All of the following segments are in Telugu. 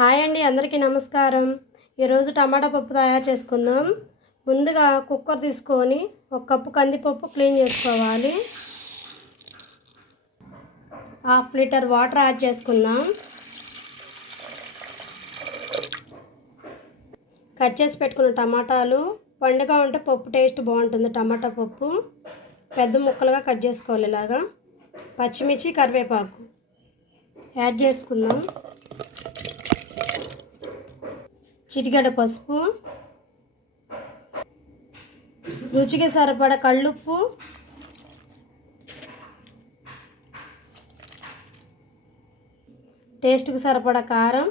హాయ్ అండి అందరికీ నమస్కారం. ఈరోజు టమాటా పప్పు తయారు చేసుకుందాం. ముందుగా కుక్కర్ తీసుకొని ఒక కప్పు కందిపప్పు క్లీన్ చేసుకోవాలి. హాఫ్ లీటర్ వాటర్ యాడ్ చేసుకుందాం. కట్ చేసి పెట్టుకున్న టమాటాలు పండుగ ఉంటే పప్పు టేస్ట్ బాగుంటుంది టమాటా పప్పు. పెద్ద ముక్కలుగా కట్ చేసుకోవాలి ఇలాగా. పచ్చిమిర్చి కరివేపాకు యాడ్ చేసుకుందాం. చిటికెడ పసుపు రుచికి సరిపడ కళ్ళుప్పు టేస్ట్కి సరిపడ కారం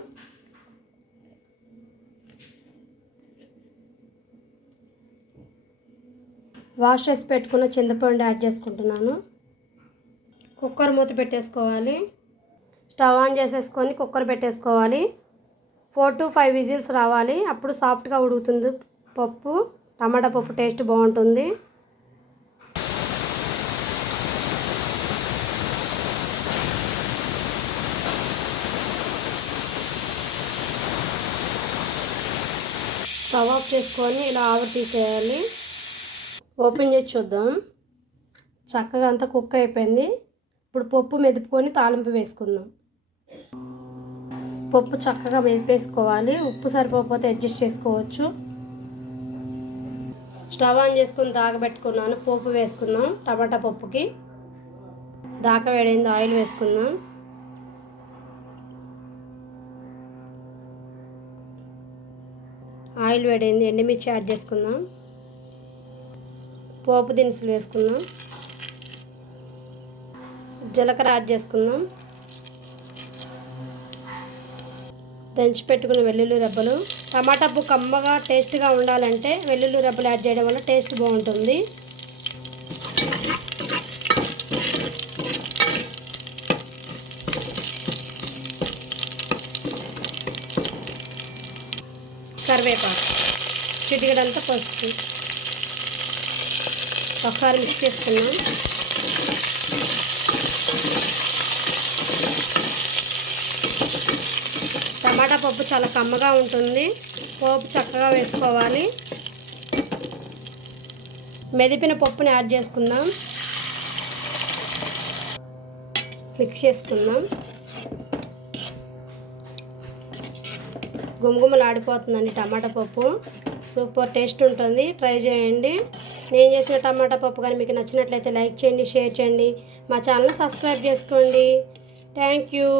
వాష్ చేసి పెట్టుకున్న చింతపండు యాడ్ చేసుకుంటున్నాను. కుక్కర్ మూత పెట్టేసుకోవాలి. స్టవ్ ఆన్ చేసేసుకొని కుక్కర్ పెట్టేసుకోవాలి. ఫోర్ టు ఫైవ్ విజిల్స్ రావాలి. అప్పుడు సాఫ్ట్గా ఉడుకుతుంది పప్పు. టమాటా పప్పు టేస్ట్ బాగుంటుంది. స్టవ్ ఆఫ్ చేసుకొని ఇలా ఆవిరి తీసేయాలి. ఓపెన్ చేసి చూద్దాం. చక్కగా అంతా కుక్ అయిపోయింది. ఇప్పుడు పప్పు మెదుపుకొని తాలింపు వేసుకుందాం. పప్పు చక్కగా మెదిపేసుకోవాలి ఉప్పు సరిపోకపోతే అడ్జస్ట్ చేసుకోవచ్చు. స్టవ్ ఆన్ చేసుకుని దాగబెట్టుకున్నాను. పోపు వేసుకుందాం. టమాటా పప్పుకి. దాకా వేడైంది ఆయిల్ వేసుకుందాం. ఆయిల్ వేడైంది. ఎండుమిర్చి యాడ్ చేసుకుందాం. పోపు దినుసులు వేసుకుందాం. జీలకర్ర యాడ్ చేసుకుందాం. దంచి పెట్టుకున్న వెల్లుల్లి రెబ్బలు. టమాటా పప్పు కమ్మగా టేస్ట్గా ఉండాలంటే వెల్లుల్లి రెబ్బలు యాడ్ చేయడం వల్ల టేస్ట్ బాగుంటుంది. కరివేపాకు చిటికడంతా పసుపు. ఒకసారి మిక్స్ చేసుకున్నాం టమాటా పప్పు చాలా కమ్మగా ఉంటుంది. పోపు చక్కగా వేసుకోవాలి. మెదిపిన పప్పుని యాడ్ చేసుకుందాం. మిక్స్ చేసుకుందాం. గుమగుమలు ఆడిపోతుందండి టమాటా పప్పు. సూపర్ టేస్ట్ ఉంటుంది. ట్రై చేయండి. నేను చేసిన టమాటా పప్పు కానీ మీకు నచ్చినట్లయితే లైక్ చేయండి షేర్ చేయండి. మా ఛానల్ సబ్స్క్రైబ్ చేసుకోండి. Thank you.